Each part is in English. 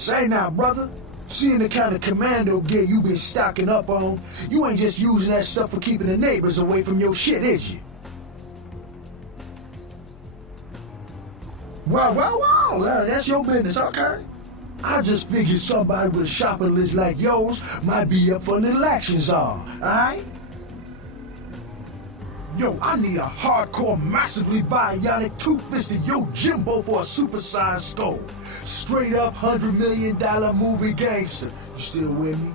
Say now, brother, seeing the kind of commando gear you been stocking up on, you ain't just using that stuff for keeping the neighbors away from your shit, is you? Well, that's your business, okay? I just figured somebody with a shopping list like yours might be up for a little action czar, alright? Yo, I need a hardcore, massively bionic, two-fisted Yojimbo for a supersized skull. Straight up $100 million movie gangster. You still with me?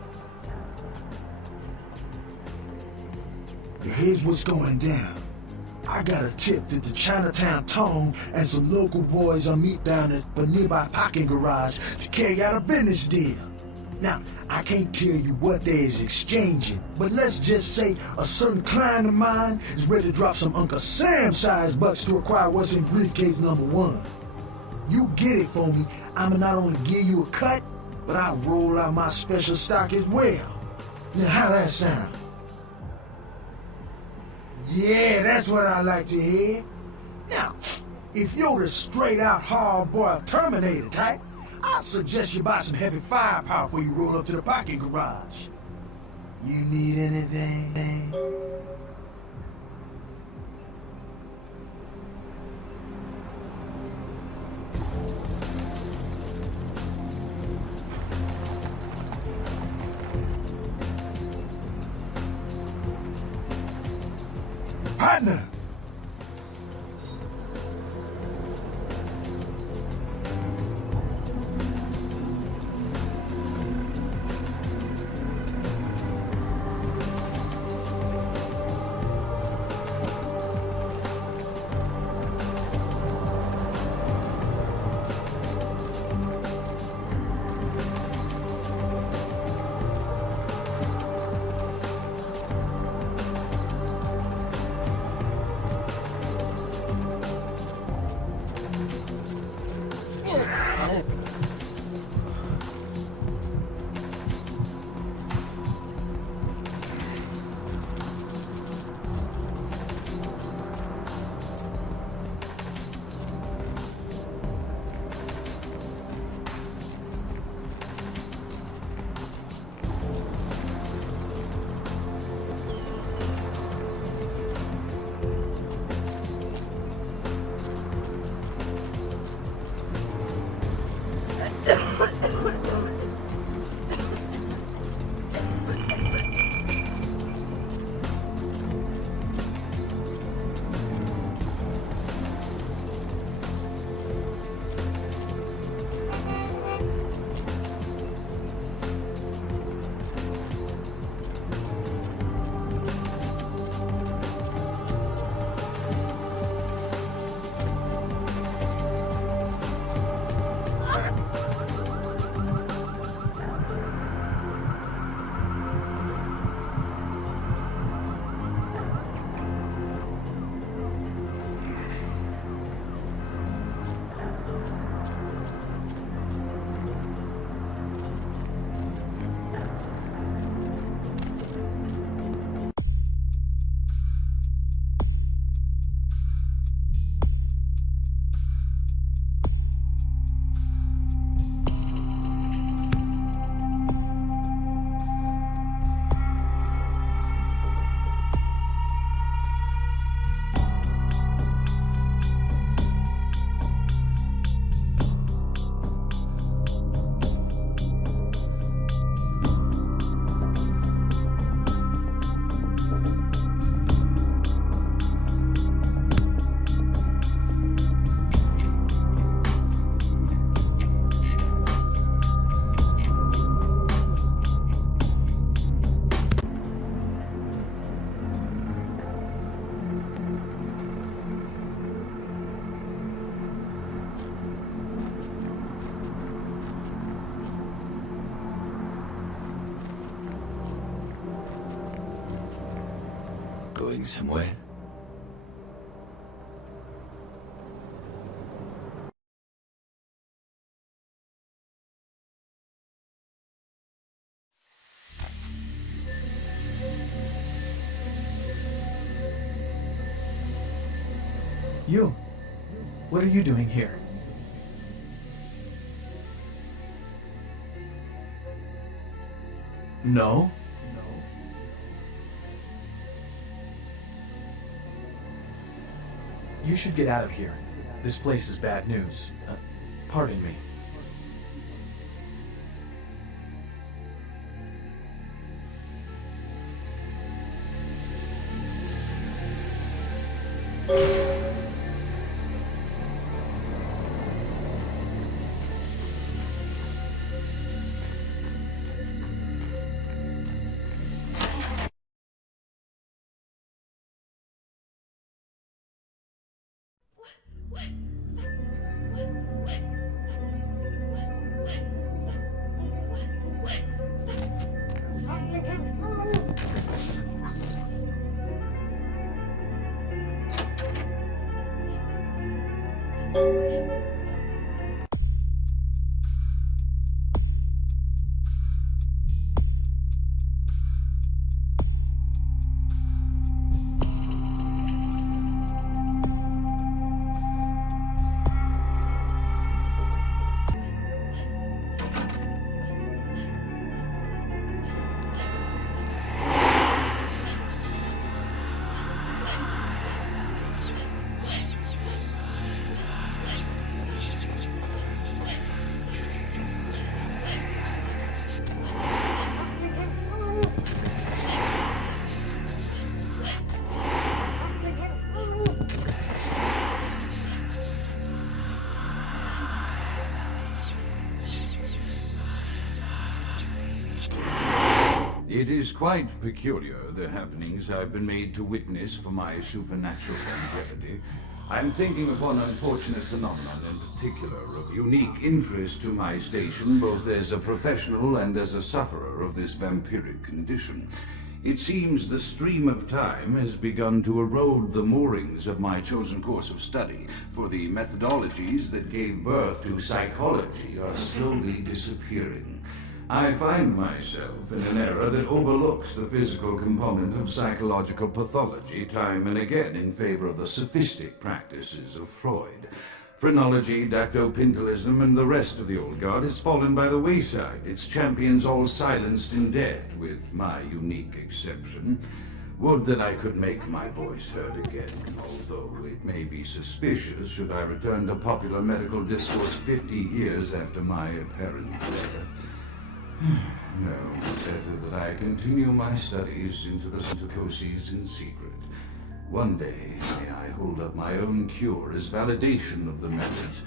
Here's what's going down. I got a tip that the Chinatown Tone and some local boys will meet down at a nearby parking garage to carry out a business deal. Now, I can't tell you what they is exchanging, but let's just say a certain client of mine is ready to drop some Uncle Sam-sized bucks to acquire what's in briefcase number 1. You get it for me, I'ma not only give you a cut, but I'll roll out my special stock as well. Now, how that sound? Yeah, that's what I like to hear. Now, if you're the straight-out hard-boiled Terminator type, I'd suggest you buy some heavy firepower before you roll up to the parking garage. You need anything? Partner! Going somewhere? You? What are you doing here? No? You should get out of here. This place is bad news. Pardon me. It is quite peculiar, the happenings I've been made to witness for my supernatural longevity. I'm thinking of one unfortunate phenomenon in particular of unique interest to my station, both as a professional and as a sufferer of this vampiric condition. It seems the stream of time has begun to erode the moorings of my chosen course of study, for the methodologies that gave birth to psychology are slowly disappearing. I find myself in an era that overlooks the physical component of psychological pathology time and again in favor of the sophistic practices of Freud. Phrenology, dactopintilism, and the rest of the old guard has fallen by the wayside, its champions all silenced in death, with my unique exception. Would that I could make my voice heard again, although it may be suspicious should I return to popular medical discourse 50 years after my apparent death. No, better that I continue my studies into the psychoses in secret. One day, may I hold up my own cure as validation of the methods.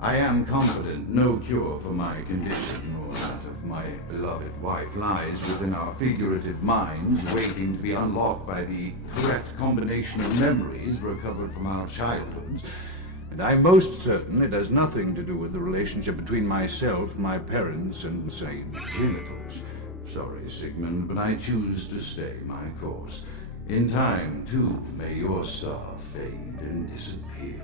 I am confident no cure for my condition or that of my beloved wife lies within our figurative minds, waiting to be unlocked by the correct combination of memories recovered from our childhoods. And I'm most certain it has nothing to do with the relationship between myself, my parents, and, say, genitals. Sorry, Sigmund, but I choose to stay my course. In time, too, may your star fade and disappear.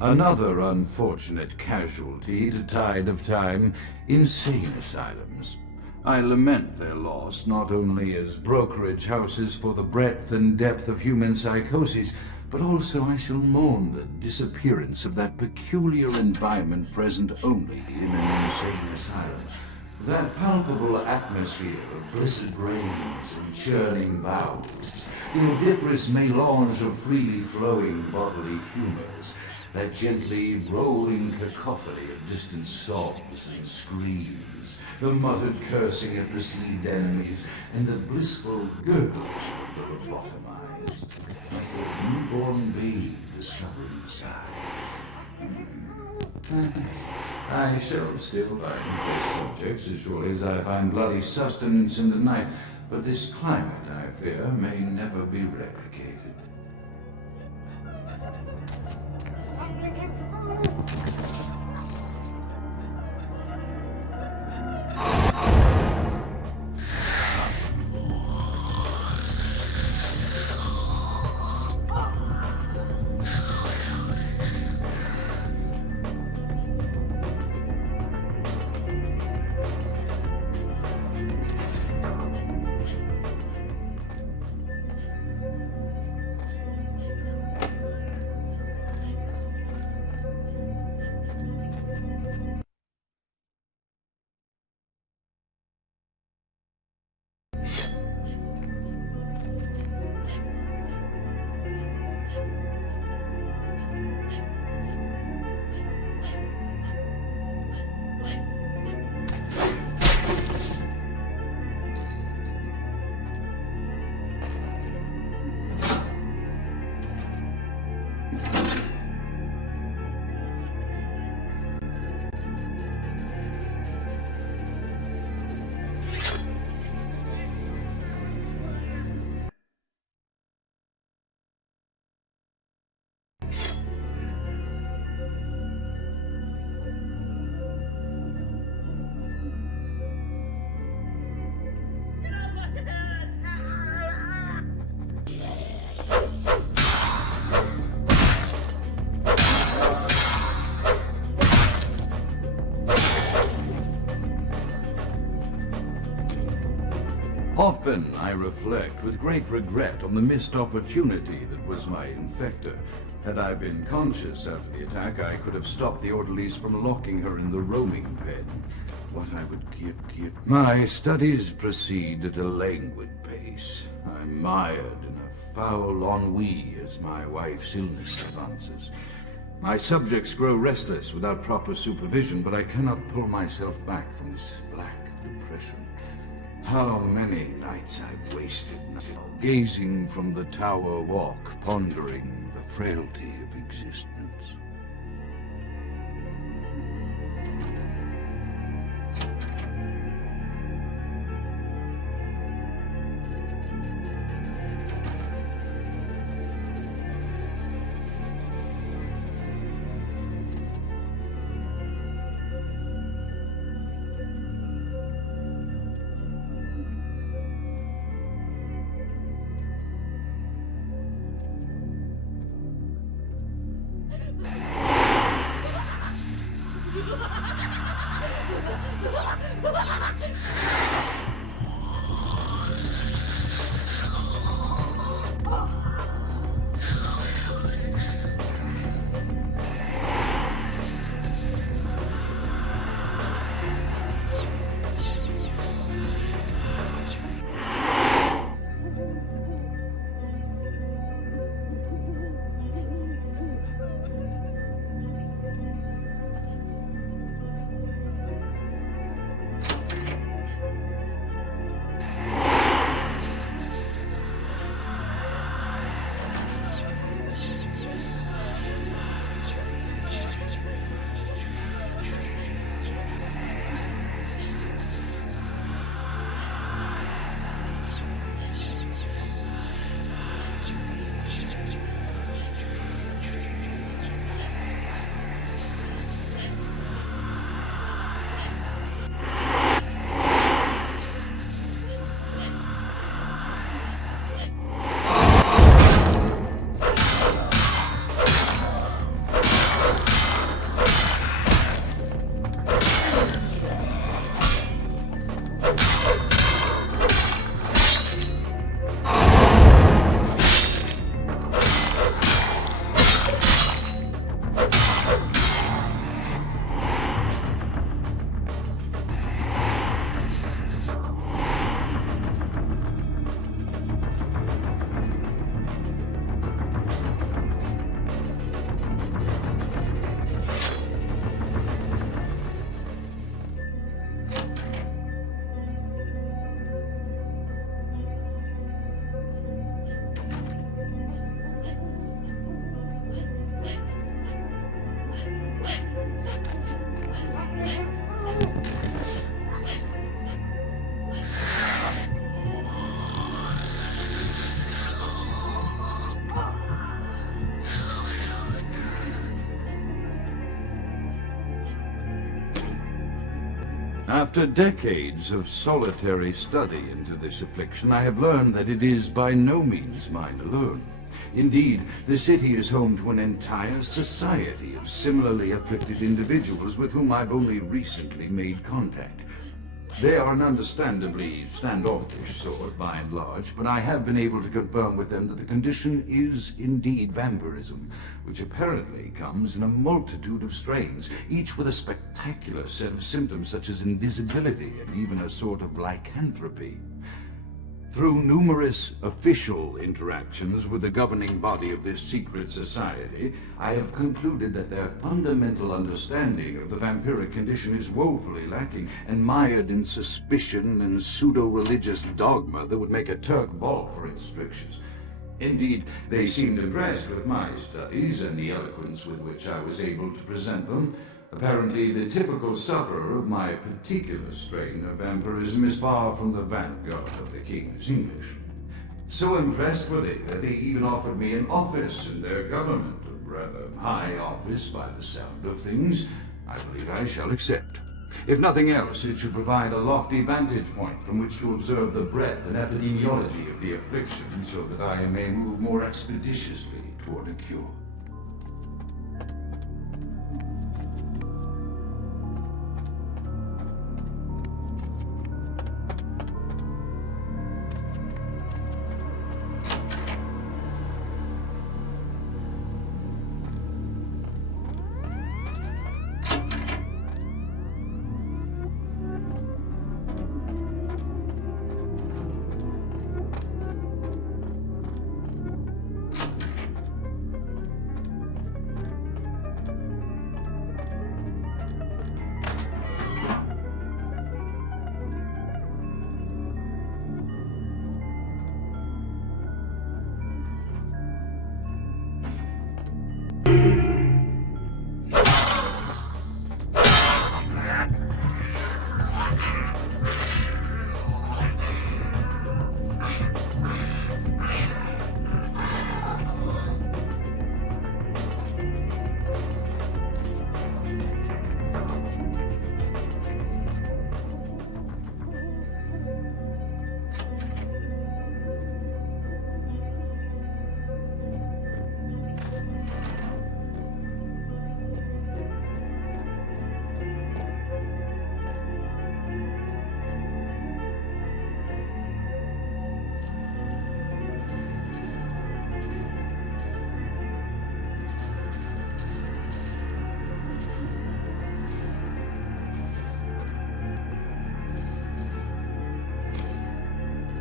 Another unfortunate casualty to tide of time, insane asylums. I lament their loss not only as brokerage houses for the breadth and depth of human psychoses, but also I shall mourn the disappearance of that peculiar environment present only in an insane asylum. That palpable atmosphere of blissed brains and churning bowels, the odoriferous melange of freely flowing bodily humors, that gently rolling cacophony of distant sobs and screams, the muttered cursing of perceived enemies, and the blissful gurgle of the lobotomized, like a newborn babe discovering the sky. I shall still find these subjects as surely as I find bloody sustenance in the night, but this climate, I fear, may never be replicated. Often I reflect with great regret on the missed opportunity that was my infector. Had I been conscious after the attack, I could have stopped the orderlies from locking her in the roaming pen. What I would get. My studies proceed at a languid pace. I'm mired in a foul ennui as my wife's illness advances. My subjects grow restless without proper supervision, but I cannot pull myself back from this black depression. How many nights I've wasted now, gazing from the tower walk, pondering the frailty of existence. After decades of solitary study into this affliction, I have learned that it is by no means mine alone. Indeed, the city is home to an entire society of similarly afflicted individuals with whom I've only recently made contact. They are an understandably standoffish sort, by and large, but I have been able to confirm with them that the condition is indeed vampirism, which apparently comes in a multitude of strains, each with a spectacular set of symptoms such as invisibility and even a sort of lycanthropy. Through numerous official interactions with the governing body of this secret society, I have concluded that their fundamental understanding of the vampiric condition is woefully lacking and mired in suspicion and pseudo-religious dogma that would make a Turk balk for its strictures. Indeed, they seemed impressed with my studies and the eloquence with which I was able to present them. Apparently, the typical sufferer of my particular strain of vampirism is far from the vanguard of the King's English. So impressed were they that they even offered me an office in their government, a rather high office by the sound of things. I believe I shall accept. If nothing else, it should provide a lofty vantage point from which to observe the breadth and epidemiology of the affliction, so that I may move more expeditiously toward a cure.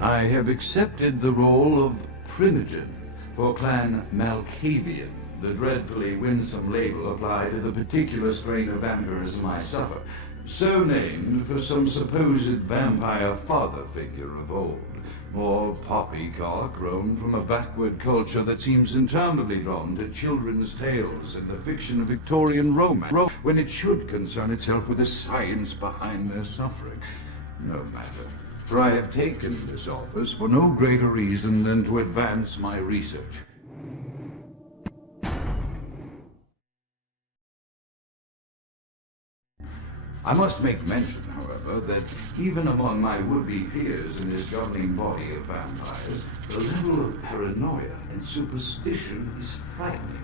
I have accepted the role of Primogen for Clan Malkavian, the dreadfully winsome label applied to the particular strain of vampirism I suffer, so named for some supposed vampire father figure of old, or poppycock grown from a backward culture that seems interminably drawn to children's tales and the fiction of Victorian romance, when it should concern itself with the science behind their suffering. No matter. For I have taken this office for no greater reason than to advance my research. I must make mention, however, that even among my would-be peers in this governing body of vampires, the level of paranoia and superstition is frightening.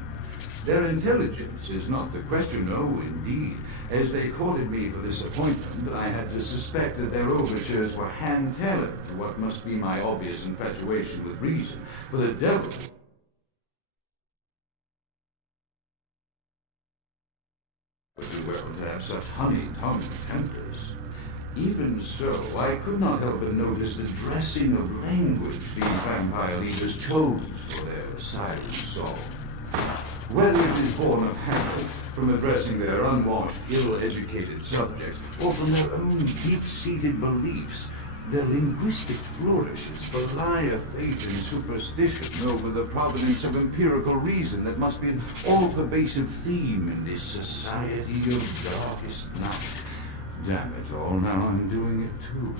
Their intelligence is not the question, no, indeed. As they courted me for this appointment, I had to suspect that their overtures were hand-tailored to what must be my obvious infatuation with reason. For the devil would do well to have such honey-tongued tempters. Even so, I could not help but notice the dressing of language these vampire leaders chose for their siren song. Whether it is born of habit, from addressing their unwashed, ill-educated subjects, or from their own deep-seated beliefs, their linguistic flourishes belie a faith in superstition over the providence of empirical reason that must be an all-pervasive theme in this society of darkest night. Damn it all, now I'm doing it too.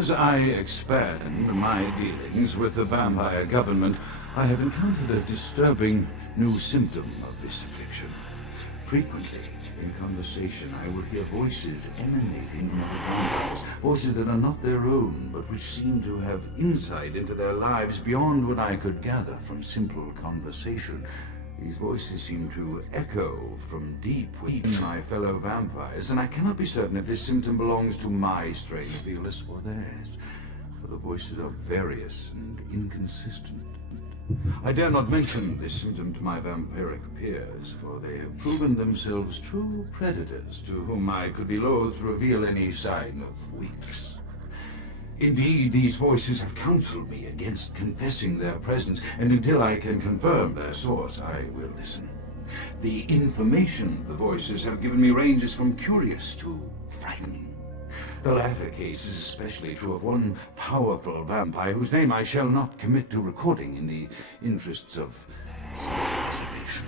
As I expand my dealings with the vampire government, I have encountered a disturbing new symptom of this affliction. Frequently, in conversation, I will hear voices emanating from other vampires, voices that are not their own, but which seem to have insight into their lives beyond what I could gather from simple conversation. These voices seem to echo from deep within my fellow vampires, and I cannot be certain if this symptom belongs to my strain of illness or theirs, for the voices are various and inconsistent. I dare not mention this symptom to my vampiric peers, for they have proven themselves true predators to whom I could be loath to reveal any sign of weakness. Indeed, these voices have counseled me against confessing their presence, and until I can confirm their source, I will listen. The information the voices have given me ranges from curious to frightening. The latter case is especially true of one powerful vampire whose name I shall not commit to recording in the interests of self-preservation.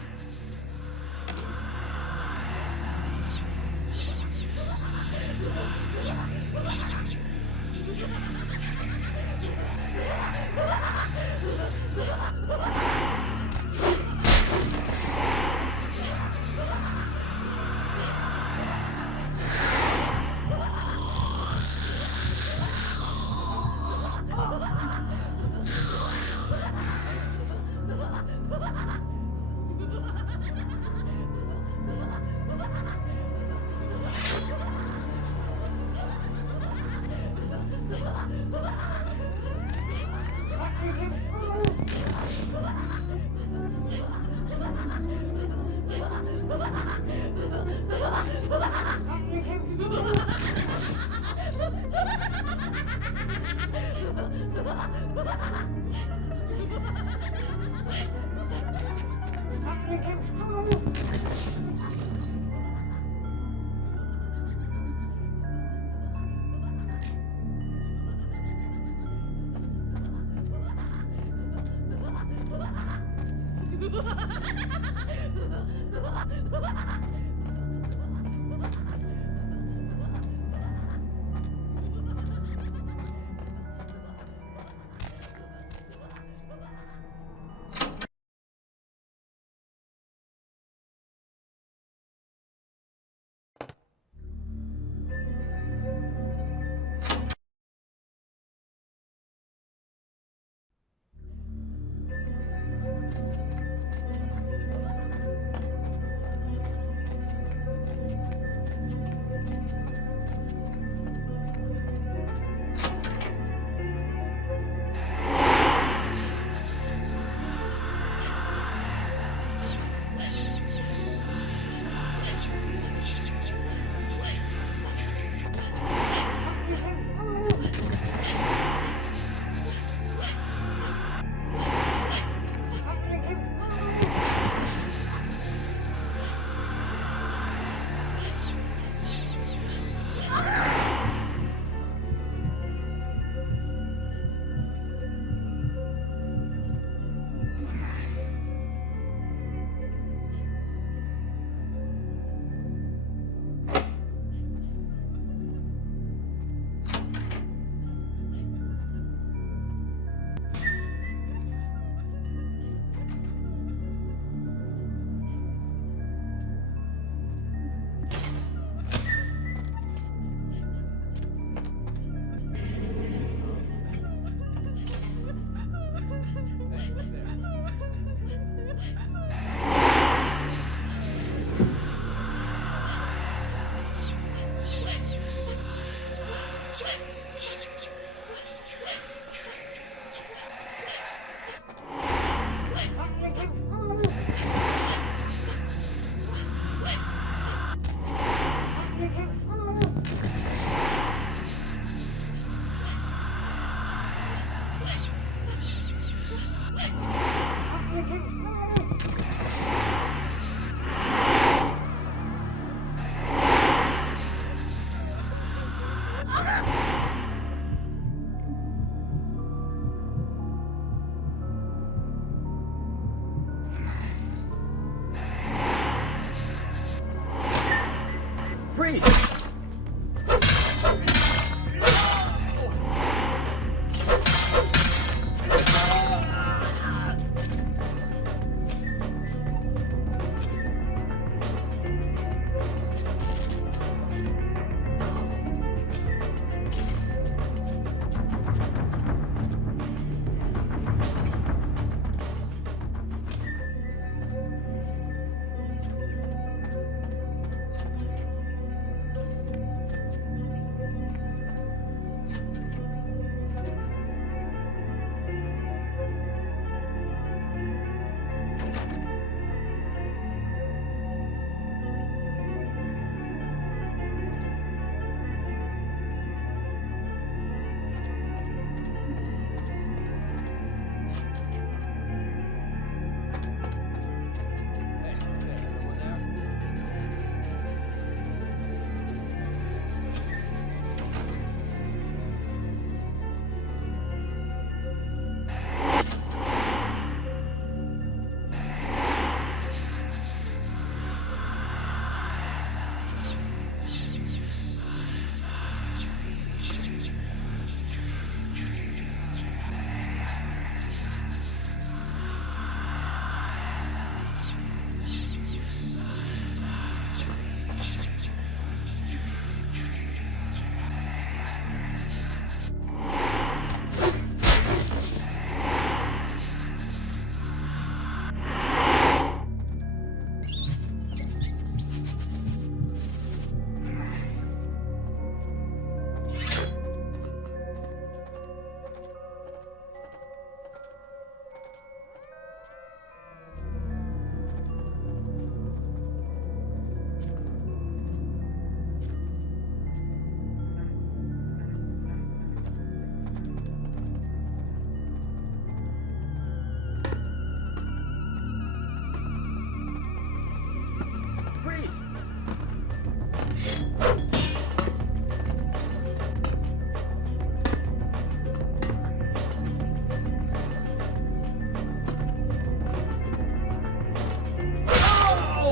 Freeze!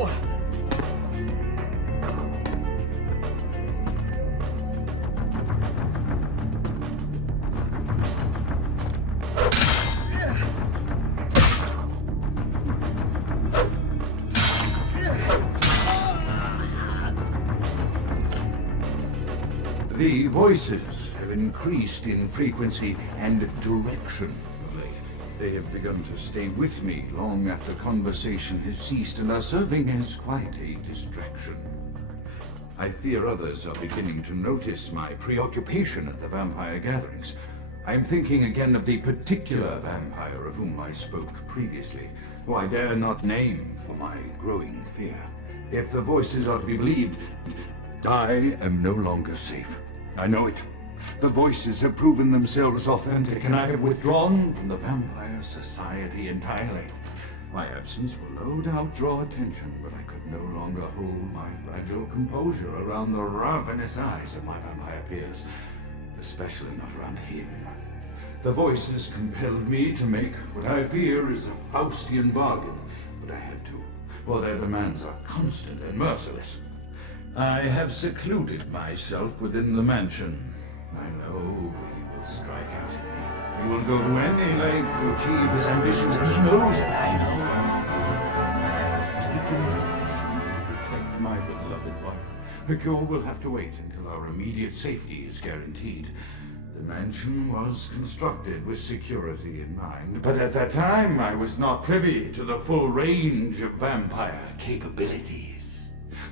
No! The voices have increased in frequency and direction of late. They have begun to stay with me long after conversation has ceased and are serving as quite a distraction. I fear others are beginning to notice my preoccupation at the vampire gatherings. I'm thinking again of the particular vampire of whom I spoke previously, who I dare not name for my growing fear. If the voices are to be believed, I am no longer safe. I know it. The voices have proven themselves authentic, and I have withdrawn from the Vampire Society entirely. My absence will no doubt draw attention, but I could no longer hold my fragile composure around the ravenous eyes of my vampire peers, especially not around him. The voices compelled me to make what I fear is a Faustian bargain, but I had to, for their demands are constant and merciless. I have secluded myself within the mansion. I know he will strike out at me. He will go to any length to achieve his ambitions, and he knows that I know. I have taken precautions to protect my beloved wife. The cure will have to wait until our immediate safety is guaranteed. The mansion was constructed with security in mind, but at that time I was not privy to the full range of vampire capabilities.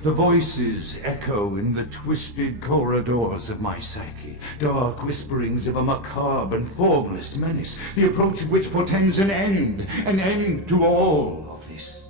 The voices echo in the twisted corridors of my psyche, dark whisperings of a macabre and formless menace, the approach of which portends an end to all of this.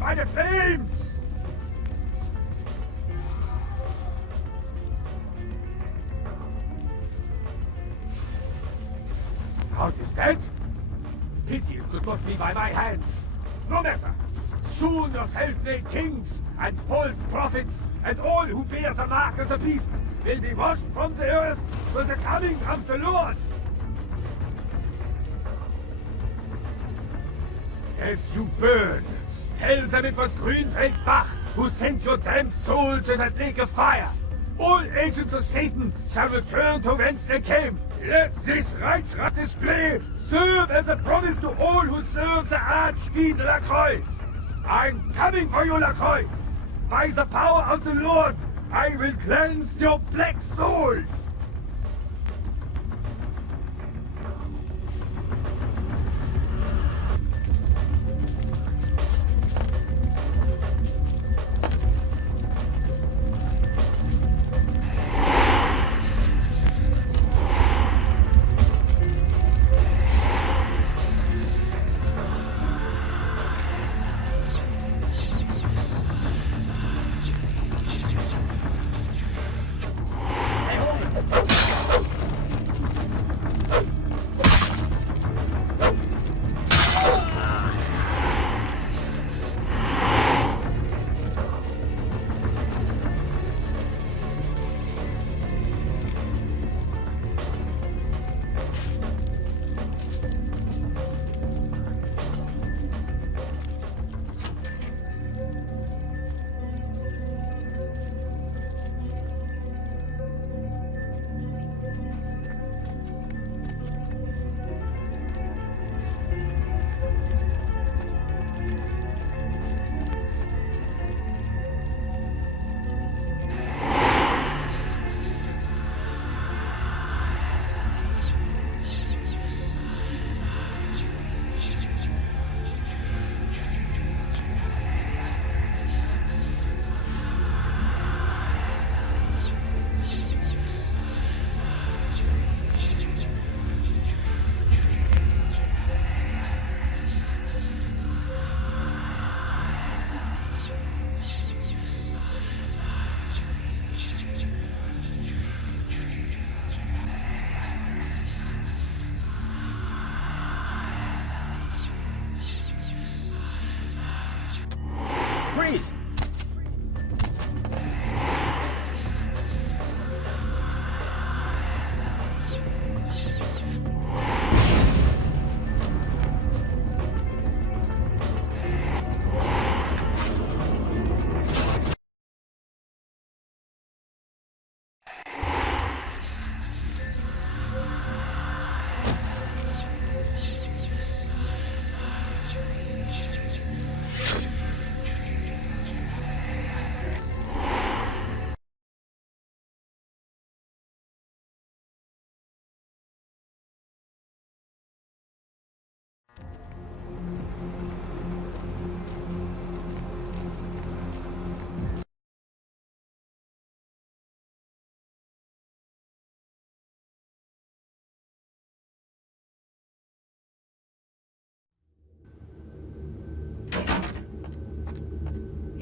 By the flames! Count is dead? Pity it could not be by my hand. No matter. Soon your self-made kings and false prophets and all who bear the mark of the beast will be washed from the earth for the coming of the Lord. As you burn, tell them it was Grünfeld Bach who sent your damned soul to that lake of fire. All agents of Satan shall return to whence they came. Let this Reichsrat display serve as a promise to all who serve the Archfiend Lacroix. I'm coming for you, Lacroix. By the power of the Lord, I will cleanse your black soul.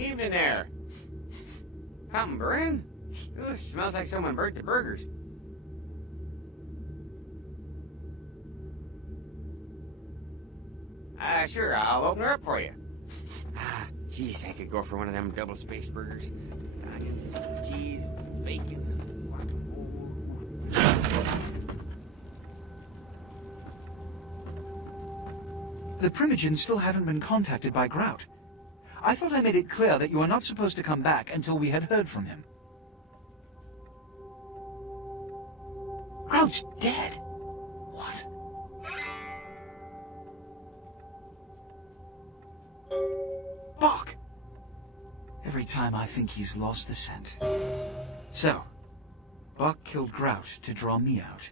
Evening there. Something burning? Ooh, smells like someone burnt the burgers. Sure, I'll open her up for you. Jeez, I could go for one of them double-spaced burgers. Onions, cheese, bacon. The Primogens still haven't been contacted by Grout. I thought I made it clear that you are not supposed to come back until we had heard from him. Grout's dead? What? Bach! Every time I think he's lost the scent. So, Bach killed Grout to draw me out.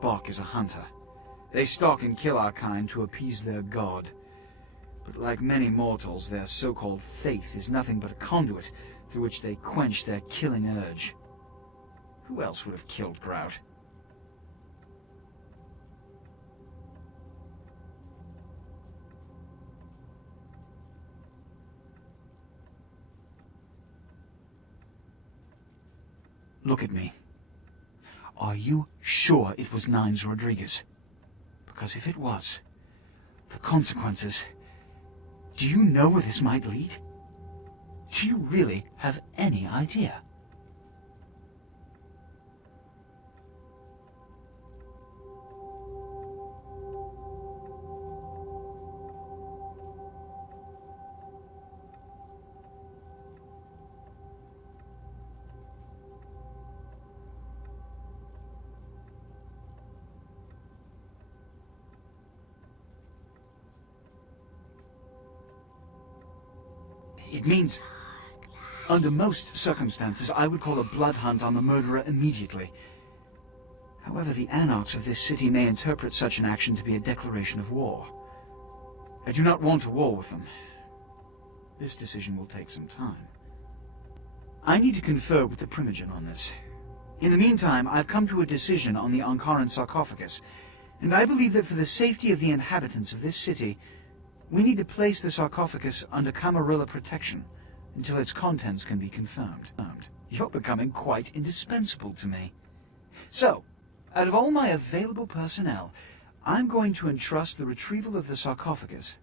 Bach is a hunter. They stalk and kill our kind to appease their god. But like many mortals, their so-called faith is nothing but a conduit through which they quench their killing urge. Who else would have killed Grout? Look at me. Are you sure it was Nines Rodriguez? Because if it was, the consequences... Do you know where this might lead? Do you really have any idea? It means, under most circumstances, I would call a blood hunt on the murderer immediately. However, the anarchs of this city may interpret such an action to be a declaration of war. I do not want a war with them. This decision will take some time. I need to confer with the Primogen on this. In the meantime, I've come to a decision on the Ankaran sarcophagus, and I believe that for the safety of the inhabitants of this city, we need to place the sarcophagus under Camarilla protection until its contents can be confirmed. You're becoming quite indispensable to me. So, out of all my available personnel, I'm going to entrust the retrieval of the sarcophagus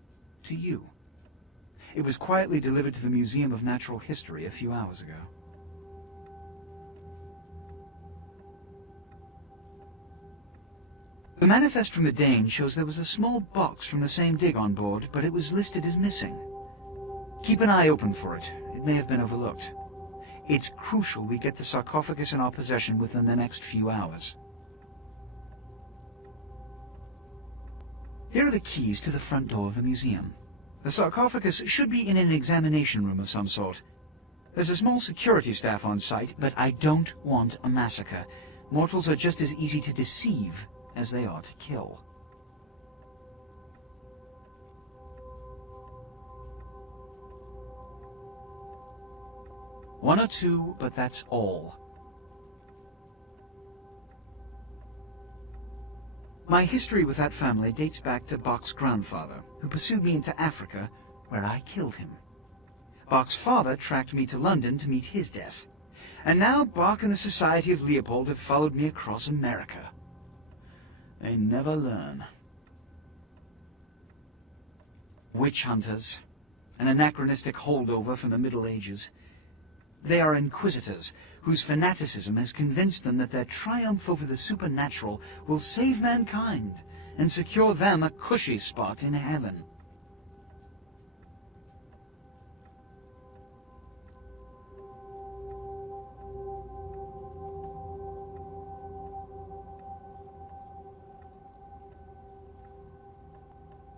to you. It was quietly delivered to the Museum of Natural History a few hours ago. The manifest from the Dane shows there was a small box from the same dig on board, but it was listed as missing. Keep an eye open for it. It may have been overlooked. It's crucial we get the sarcophagus in our possession within the next few hours. Here are the keys to the front door of the museum. The sarcophagus should be in an examination room of some sort. There's a small security staff on site, but I don't want a massacre. Mortals are just as easy to deceive as they are to kill. One or two, but that's all. My history with that family dates back to Bach's grandfather, who pursued me into Africa, where I killed him. Bach's father tracked me to London to meet his death. And now Bach and the Society of Leopold have followed me across America. They never learn. Witch hunters, an anachronistic holdover from the Middle Ages. They are inquisitors, whose fanaticism has convinced them that their triumph over the supernatural will save mankind and secure them a cushy spot in heaven.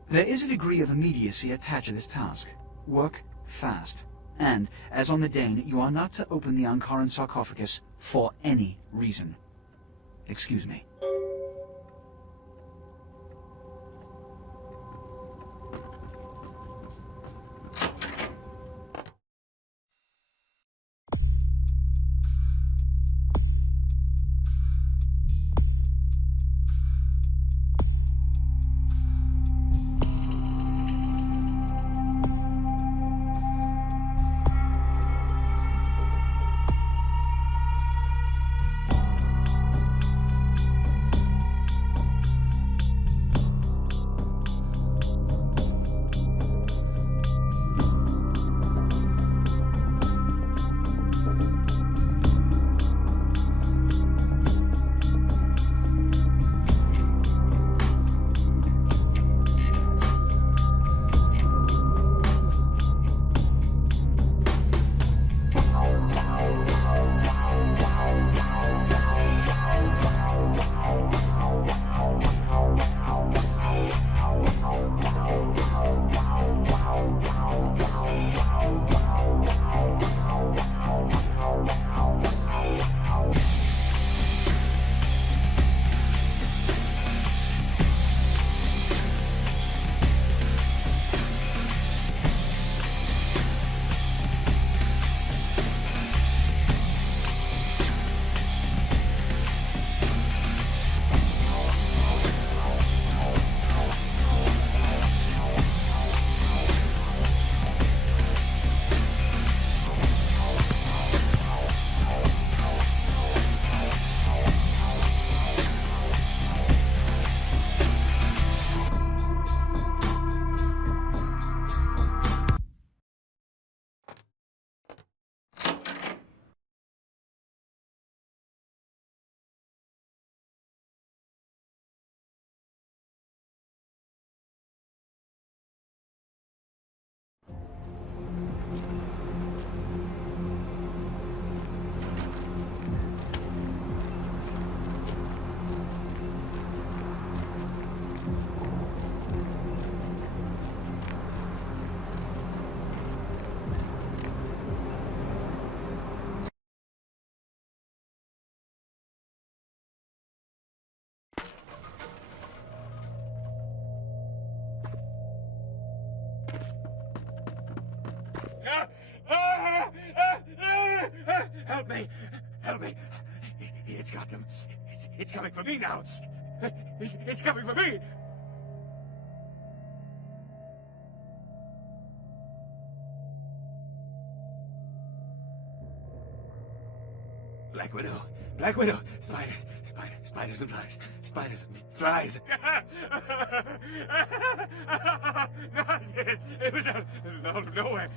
There is a degree of immediacy attached to this task. Work fast. And, as on the Dane, you are not to open the Ankaran sarcophagus for any reason. Excuse me. me! Help me! It's got them. It's coming for me now. It's coming for me! Black Widow. Black Widow. Spiders. Spiders and flies. Spiders and flies. No, it was out of nowhere.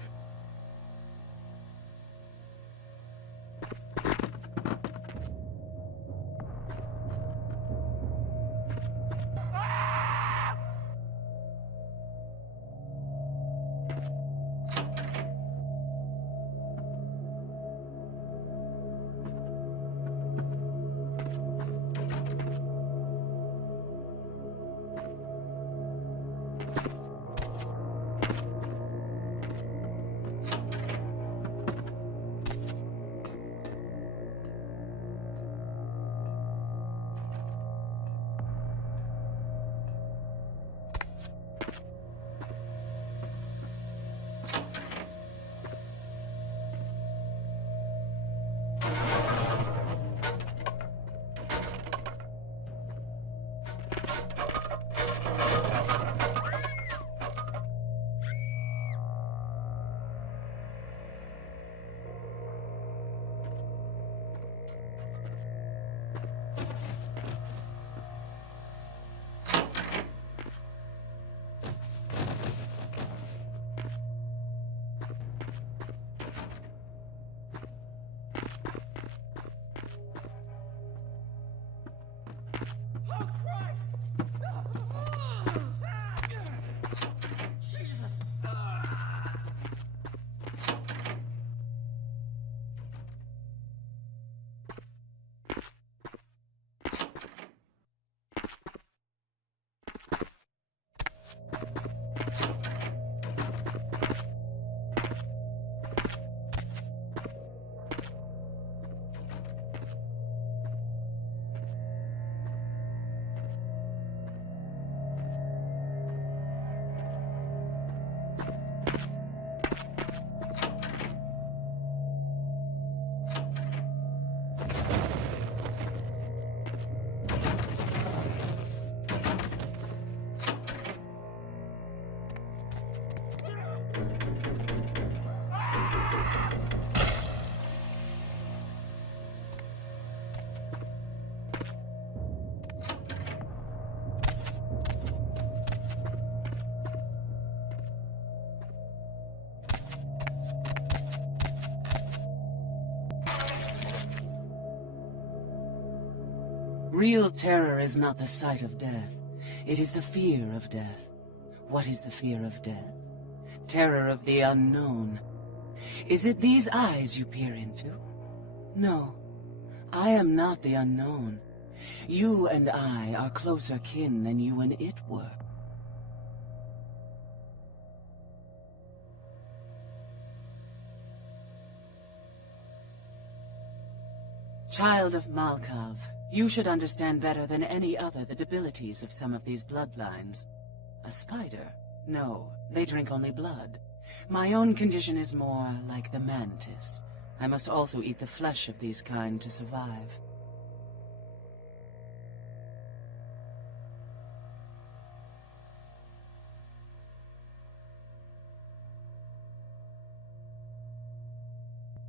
Real terror is not the sight of death. It is the fear of death. What is the fear of death? Terror of the unknown. Is it these eyes you peer into? No. I am not the unknown. You and I are closer kin than you and it were. Child of Malkav, you should understand better than any other the debilities of some of these bloodlines. A spider? No, they drink only blood. My own condition is more like the mantis. I must also eat the flesh of these kind to survive.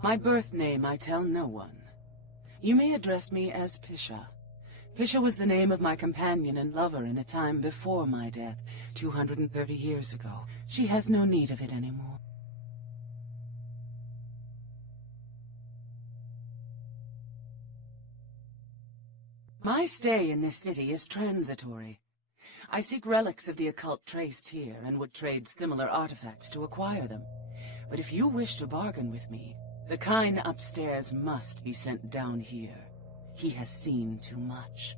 My birth name I tell no one. You may address me as Pisha. Pisha was the name of my companion and lover in a time before my death, 230 years ago. She has no need of it anymore. My stay in this city is transitory. I seek relics of the occult traced here and would trade similar artifacts to acquire them. But if you wish to bargain with me, the kind upstairs must be sent down here. He has seen too much.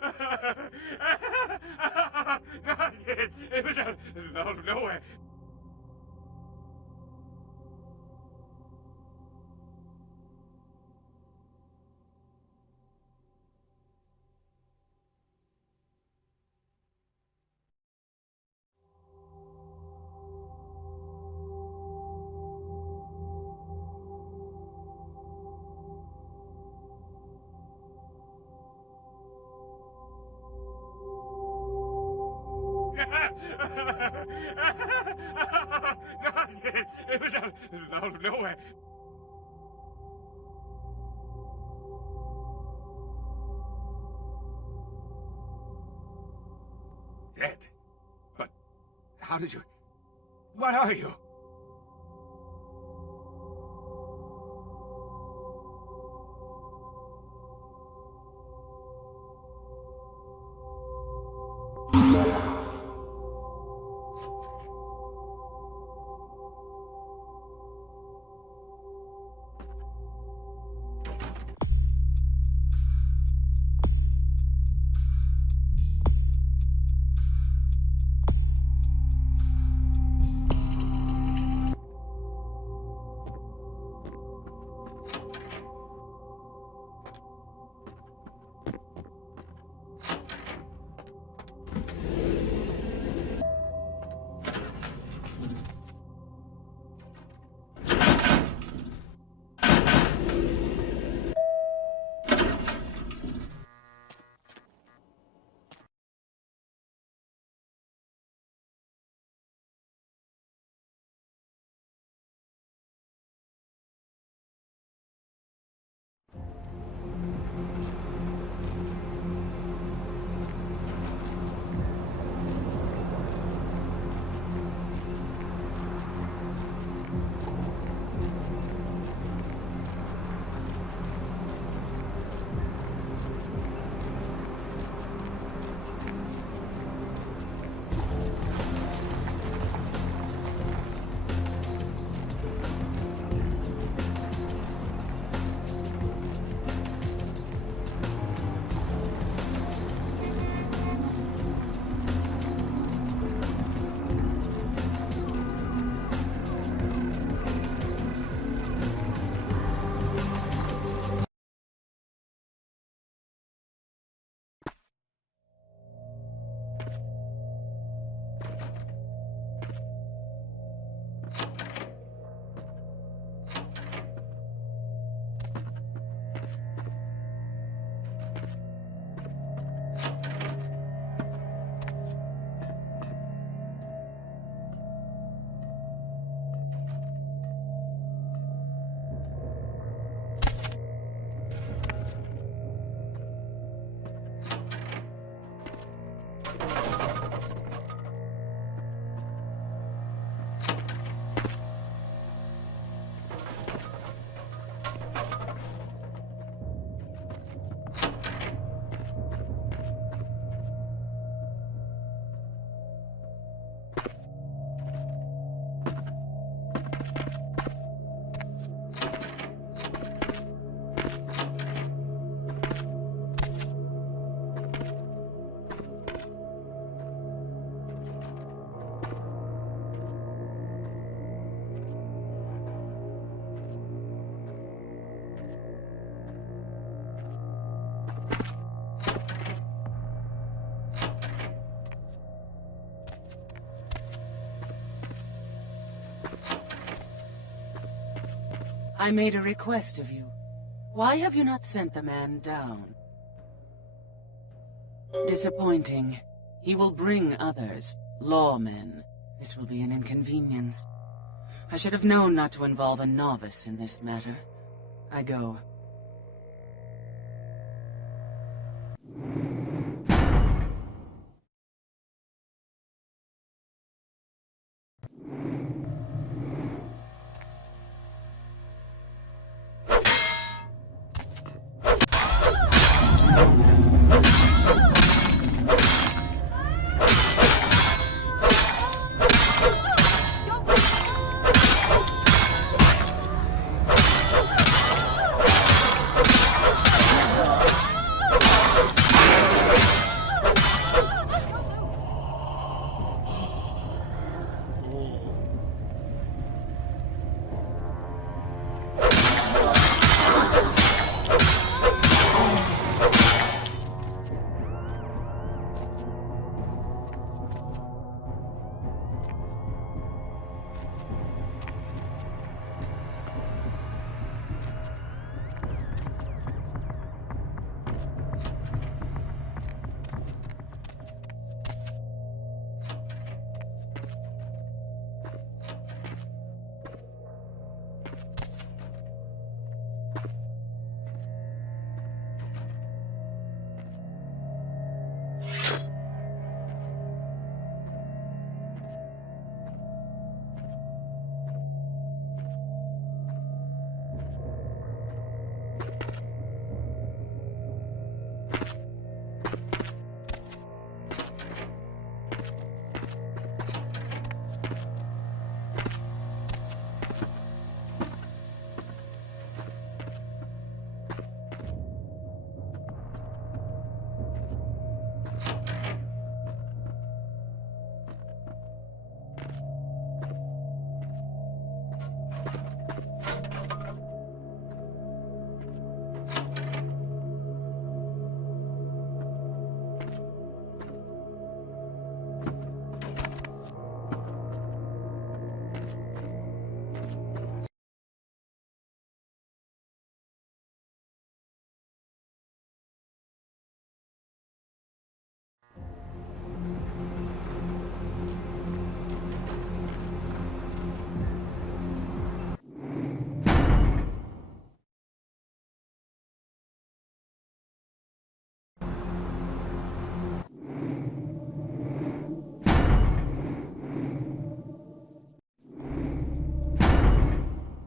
No, it was out of nowhere. No, it was out of nowhere. Dead? But how did you... What are you? I made a request of you. Why have you not sent the man down? Disappointing. He will bring others, lawmen. This will be an inconvenience. I should have known not to involve a novice in this matter. I go.